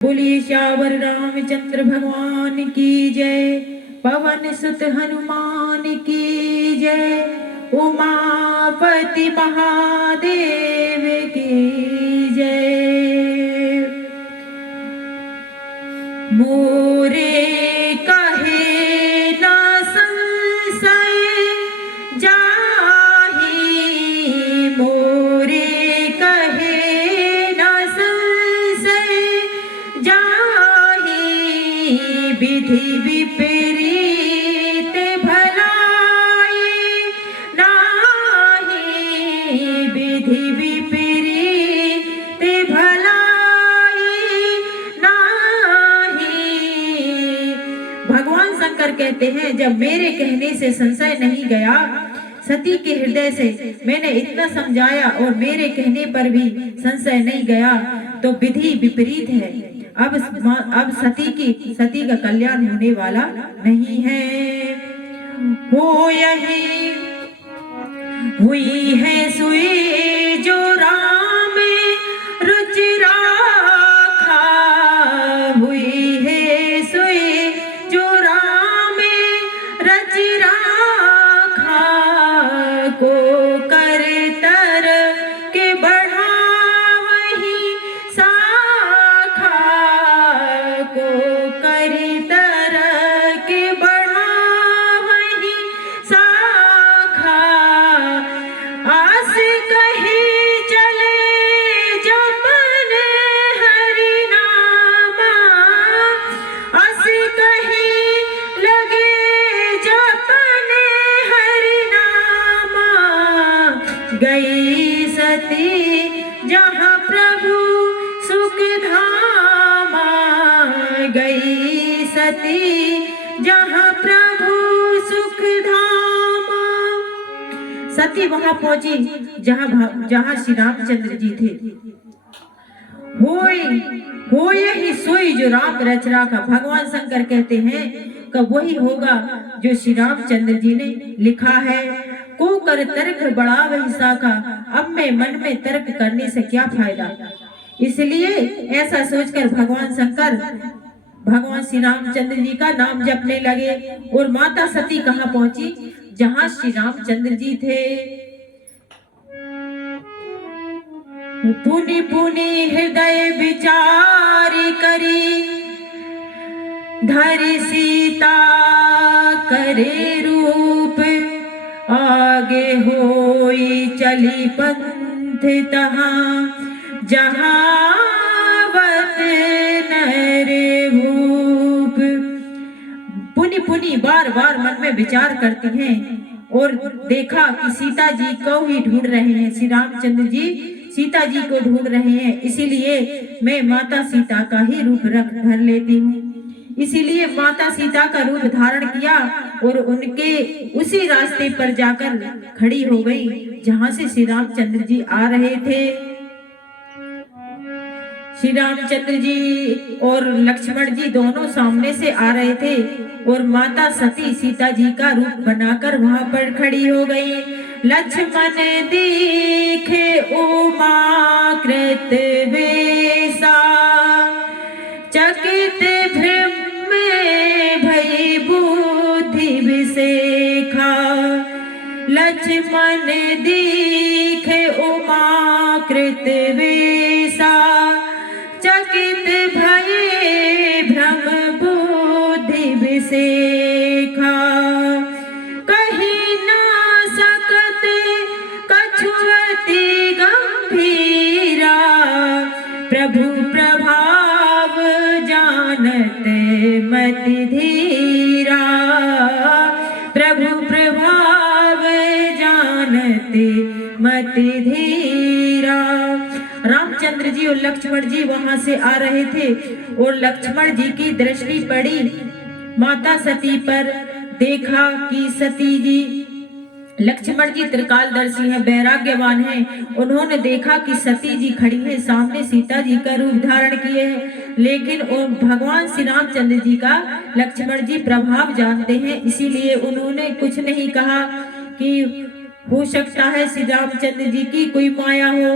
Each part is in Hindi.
बोलिए श्यावर रामचंद्र भगवान की जय, पवन सुत हनुमान की जय, उमापति महादेव की जय। मोरे कहे ना संशय जाहि, मोरे कहे ना संशय जाहि, विधि विपरीत भलाई नाही, विधि विपरीत भलाई नाही। भगवान शंकर कहते हैं, जब मेरे कहने से संशय नहीं गया, सती के हृदय से मैंने इतना समझाया और मेरे कहने पर भी संशय नहीं गया, तो विधि विपरीत है। अब सती का कल्याण होने वाला नहीं है। हो यही हुई है सुई जो राम रुचि राखा, हुई है सुई जो राम रचि राखा, को कर तर के बढ़ावहि शाखा, को कर तर के बढ़ावहि शाखा। आस कहे चले जपन हरि नामा, आस कहे लगे जपन हरि नामा, गई सती जहाँ प्रभु सुख धामा, गई सती जहाँ प्रभु सुख धामा। सती वहां पहुंची जहां श्री रामचंद्र जी थे। हो यही सोई जो राम रचना का, भगवान शंकर कहते हैं कि वही होगा जो श्री रामचंद्र जी ने लिखा है। को कर तर्क बड़ा वही शाखा, अब मैं मन में तर्क करने से क्या फायदा। इसलिए ऐसा सोचकर भगवान शंकर भगवान श्री रामचंद्र जी का नाम जपने लगे। और माता सती कहाँ पहुंची? जहां श्री रामचंद्र जी थे। पुनि पुनि हृदय विचारी करी, धरि सीता करे रूप, आगे होई चली पंथ तहाँ, जहावत नर भूप। पुनि पुनि बार बार मन में विचार करती हैं और देखा कि सीता जी को ही ढूंढ रहे हैं, श्री रामचंद्र जी सीता जी को ढूंढ रहे हैं। इसीलिए मैं माता सीता का ही रूप धर लेती हूँ। इसीलिए माता सीता का रूप धारण किया और उनके उसी रास्ते पर जाकर खड़ी हो गई जहां से श्री रामचंद्र जी आ रहे थे। श्री रामचंद्र जी और लक्ष्मण जी दोनों सामने से आ रहे थे और माता सती सीता जी का रूप बनाकर वहां पर खड़ी हो गई। लक्ष्मण देखे उमा कृत वेसा, चकित भ्रम में भई बुद्धि विसेखा। लक्ष्मण देखे उमा कृत वेसा, चकित भये भ्रम बुद्धि विसेखा। कही ना सकते कछु अति गंभीरा, प्रभु प्रभाव जानते मति धीरा, प्रभु प्रभाव जानते मति धीरा। रामचंद्र जी और लक्ष्मण जी वहां से आ रहे थे और लक्ष्मण जी की दृष्टि पड़ी माता सती पर। देखा कि सती जी, लक्ष्मण जी त्रिकालदर्शी हैं, वैराग्यवान हैं। उन्होंने देखा कि सती जी खड़ी है सामने, सीता जी का रूप धारण किए हैं, लेकिन भगवान श्री रामचंद्र जी का लक्ष्मण जी प्रभाव जानते हैं। इसीलिए उन्होंने कुछ नहीं कहा कि हो सकता है श्री रामचंद्र जी की कोई माया हो,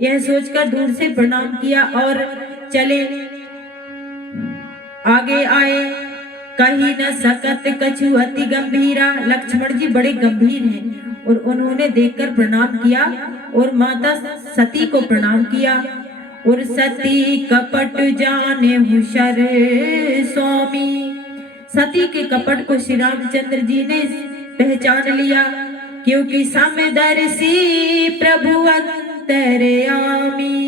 यह सोचकर दूर से प्रणाम किया और चले। आगे आए, कही न सकत कछु अति गंभीरा। लक्ष्मण जी बड़े गंभीर हैं और उन्होंने देखकर प्रणाम किया और माता सती को प्रणाम किया। और सती कपट जाने हुशर स्वामी, सती के कपट को श्री रामचंद्र जी ने पहचान लिया, क्योंकि समदर्शी प्रभु अंतर्यामी।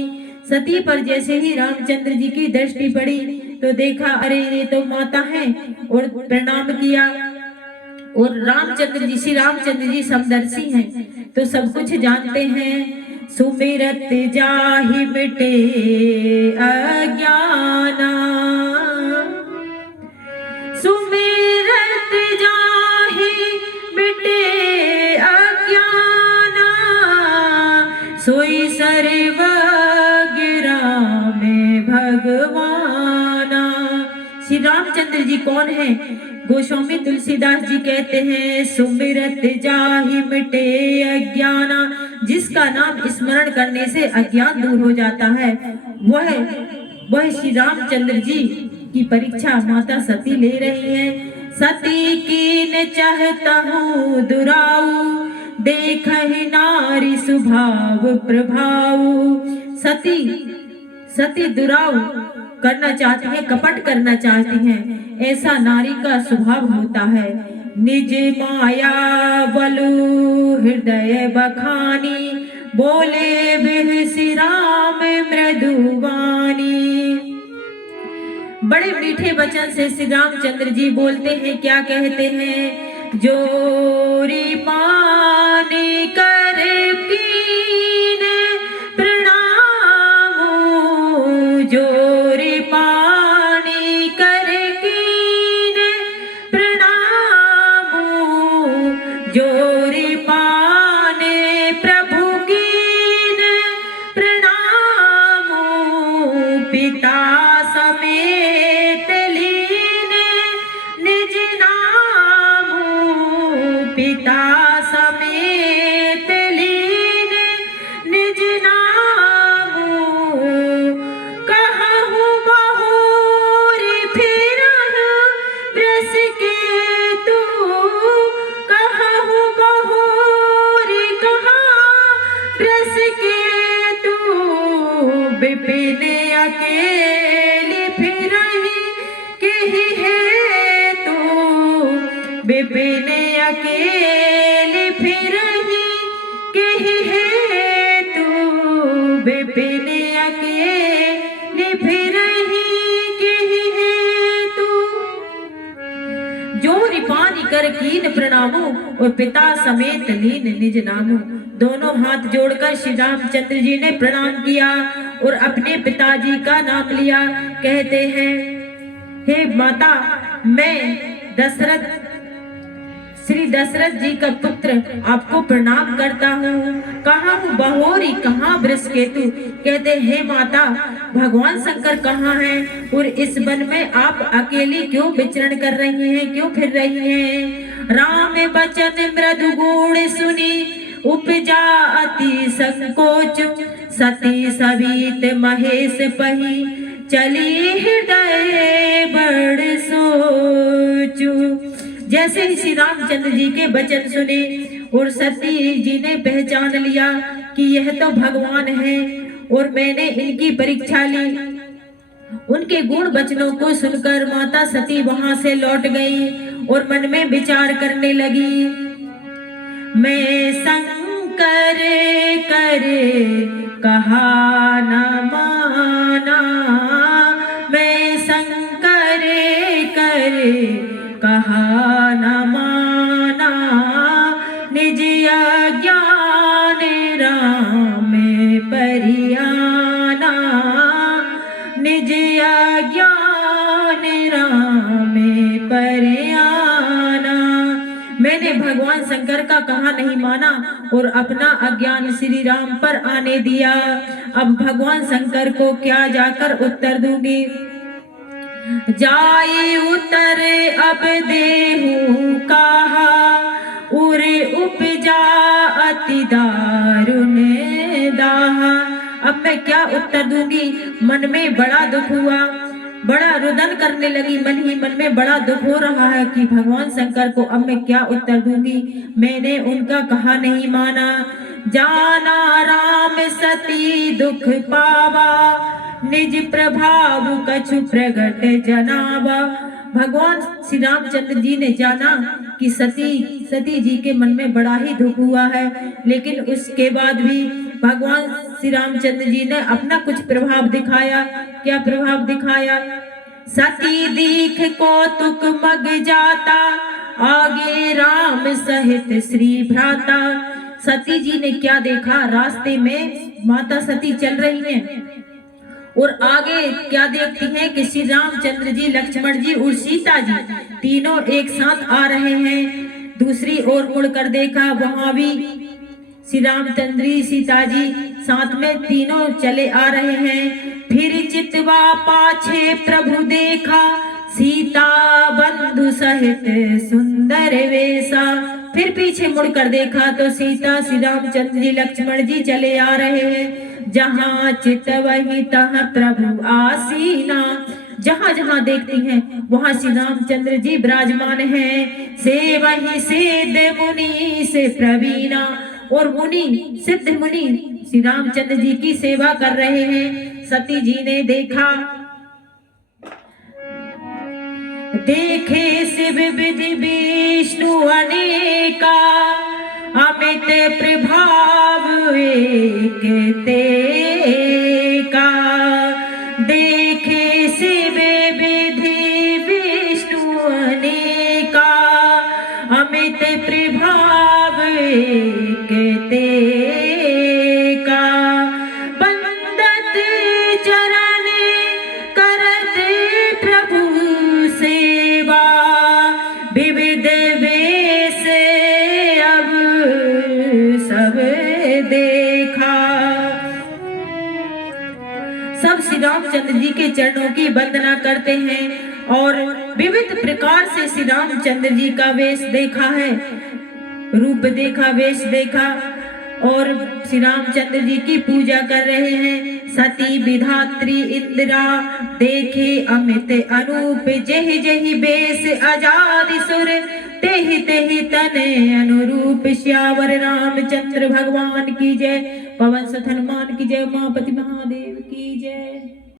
सती पर जैसे ही रामचंद्र जी की दृष्टि पड़ी तो देखा, अरे ये तो माता है, और प्रणाम किया। और रामचंद्र जी, श्री रामचंद्र जी समदर्शी हैं तो सब कुछ जानते हैं। सुमिरत जाहि मिटे अज्ञाना, सुमिरत जाहि मिटे अज्ञाना, सोई सर्वज्ञ राम भगवाना। श्री रामचंद्र जी कौन है? गोस्वामी तुलसीदास जी कहते हैं, सुमिरत जाहि मिटे अज्ञाना, जिसका नाम स्मरण करने से अज्ञान दूर हो जाता है, वह श्री रामचंद्र जी की परीक्षा माता सती ले रही है। सती कीन चाहता हूँ दुराऊ, देखहि नारी स्वभाव प्रभाव। सती दुराऊ करना चाहती है, कपट करना चाहती हैं, ऐसा नारी का स्वभाव होता है। निज माया बलु हृदय बखानी, बोले बिह श्री राम मृदुवानी। बड़े मीठे वचन से श्री रामचंद्र जी बोलते हैं, क्या कहते हैं? जोरी पानी कर कीन प्रणाम, जोरी पानी कर कीन प्रणाम, जोरी पाने प्रभु कीन प्रणाम, पिता समेत लीन निज नाम, पिता समेत लीन निज नाम। कहूँ बहुरी फिरहु ब्रस के तू, कहूँ बहुरी कहाँ ब्रस के तू, विपिन अकेली फिरहि केहि हेतु, विपिन अकेली फिरहि केहि हेतु, विपिन अकेली फिरहि केहि हेतु। जोरी पानी कर कीन प्रणामो, और पिता समेत लीन निज नामो। दोनों हाथ जोड़कर श्री रामचंद्र जी ने प्रणाम किया और अपने पिताजी का नाम लिया। कहते हैं, हे माता, मैं दशरथ, श्री दशरथ जी का पुत्र आपको प्रणाम करता हूँ। कहाँ हूँ बहोरी, कहाँ वृषकेतु। कहते, हे माता, भगवान शंकर कहाँ हैं और इस वन में आप अकेली क्यों विचरण कर रही हैं, क्यों फिर रही हैं? राम बचन मृदु गुण सुनी, उपजा अति संकोच, सती सवित महेश पही, चली हृदय बड़ सोचु। जैसे ही श्री रामचंद्र जी के वचन सुने और सती जी ने पहचान लिया कि यह तो भगवान है और मैंने इनकी परीक्षा ली, उनके गुण वचनों को सुनकर माता सती वहां से लौट गई और मन में विचार करने लगी। मैं शंकर करे कहा न माना, मैं शंकर करे कहा न माना, निज अज्ञान राम परियाना, निज अज्ञान राम परियाना। मैंने भगवान शंकर का कहा नहीं माना और अपना अज्ञान श्री राम पर आने दिया। अब भगवान शंकर को क्या जाकर उत्तर दूंगी? जाई उतर अब देहू कहा, उरे उपजा अति दारुण दाहा। अब मैं क्या उत्तर दूंगी? मन में बड़ा दुख हुआ। बड़ा रुदन करने लगी, मन ही मन में बड़ा दुख हो रहा है कि भगवान शंकर को अब मैं क्या उत्तर दूंगी। मैंने उनका कहा नहीं माना। जाना राम सती दुख पावा, निज प्रभाव कछु प्रगट जनावा। भगवान श्री रामचंद्र जी ने जाना कि सती जी के मन में बड़ा ही दुख हुआ है, लेकिन उसके बाद भी भगवान श्री रामचंद्र जी ने अपना कुछ प्रभाव दिखाया। क्या प्रभाव दिखाया? सती दीख कौतुक मग जाता, आगे राम सहित श्री भ्राता। सती जी ने क्या देखा? रास्ते में माता सती चल रही हैं और आगे क्या देखती हैं कि श्री रामचंद्र जी, लक्ष्मण जी और सीता जी तीनों एक साथ आ रहे हैं। दूसरी ओर मुड़कर देखा, वहां भी श्री रामचंद्र जी, सीता जी साथ में तीनों चले आ रहे हैं। फिर चितवा पाछे प्रभु देखा, सीता बंधु सहित सुंदर वेशा। फिर पीछे मुड़कर देखा तो सीता, श्री रामचंद्र जी, लक्ष्मण जी चले आ रहे हैं। जहाँ चित वही तहाँ प्रभु आसीना। जहाँ जहाँ देखती हैं वहाँ श्री रामचंद्र जी विराजमान हैं। से वही सिद्ध मुनि से प्रवीणा, और मुनि, सिद्ध मुनि श्री रामचंद्र जी की सेवा कर रहे हैं। सती जी ने देखा, देखे शिव विधि विष्णु अनेका, अमित प्रभाव एक तेका। देखे शिव विधि विष्णु अनेका, अमित प्रभाव एक तेका। बंदत चरण करत प्रभु सेवा, विविध वेश अब सब देखा। सब श्री रामचंद्र जी के चरणों की वंदना करते हैं और विविध प्रकार से श्री रामचंद्र जी का वेश देखा है, रूप देखा, वेश देखा और श्री रामचंद्र जी की पूजा कर रहे हैं। सती विधात्री इंदिरा देखे अमित अनूप, जहि जहि बेस आजाद सुर, तेहि तेहि तने अनुरूप। श्यावर रामचंद्र भगवान की जय, पवन सुत हनुमान की जय, उमापति महादेव की जय।